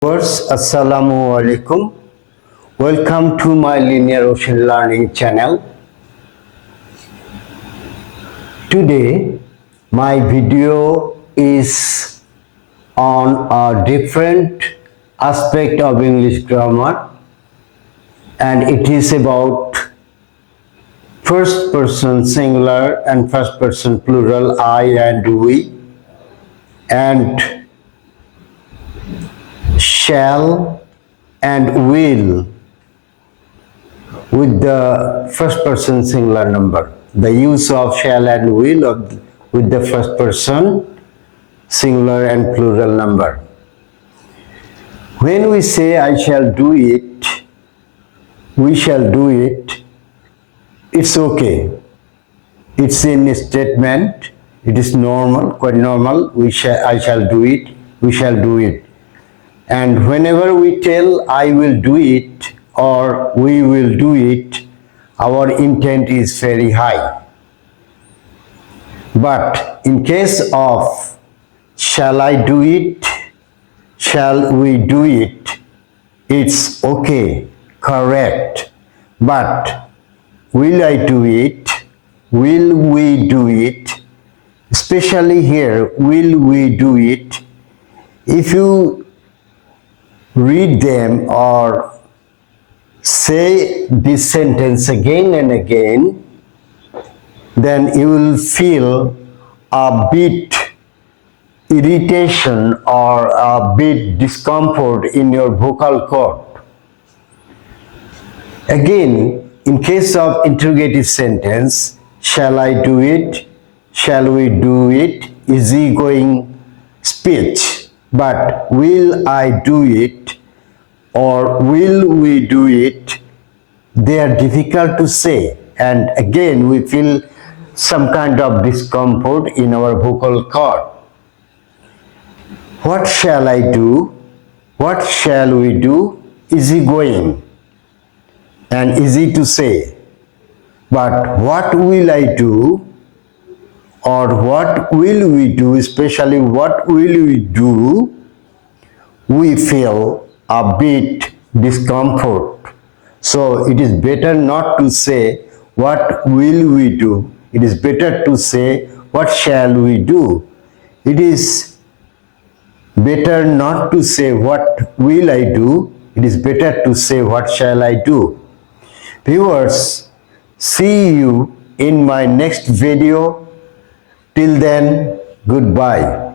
Assalamu alaikum. Welcome to my Linear Ocean Learning channel. Today, my video is on a different aspect of English grammar, and it is about first person singular and first person plural, I and we, and shall and will with the first person singular number. The use of shall and will with the first person singular and plural number. When we say I shall do it, we shall do it, it's okay. It's in a statement. It is normal, quite normal. I shall do it, we shall do it. And whenever we tell I will do it or we will do it, our intent is very high. But in case of shall I do it, shall we do it, it's okay, correct. But will I do it, will we do it, especially here, will we do it, if you read them or say this sentence again and again, then you will feel a bit irritation or a bit discomfort in your vocal cord. Again, in case of interrogative sentence, shall I do it, shall we do it, easygoing speech. But will I do it or will we do it, they are difficult to say, and again we feel some kind of discomfort in our vocal cord. What shall I do? What shall we do? Easygoing and easy to say. But what will I do or what will we do, especially what will we do, we feel a bit discomfort. So it is better not to say what will we do. It is better to say what shall we do. It is better not to say what will I do. It is better to say what shall I do. Viewers, see you in my next video. Till then, goodbye.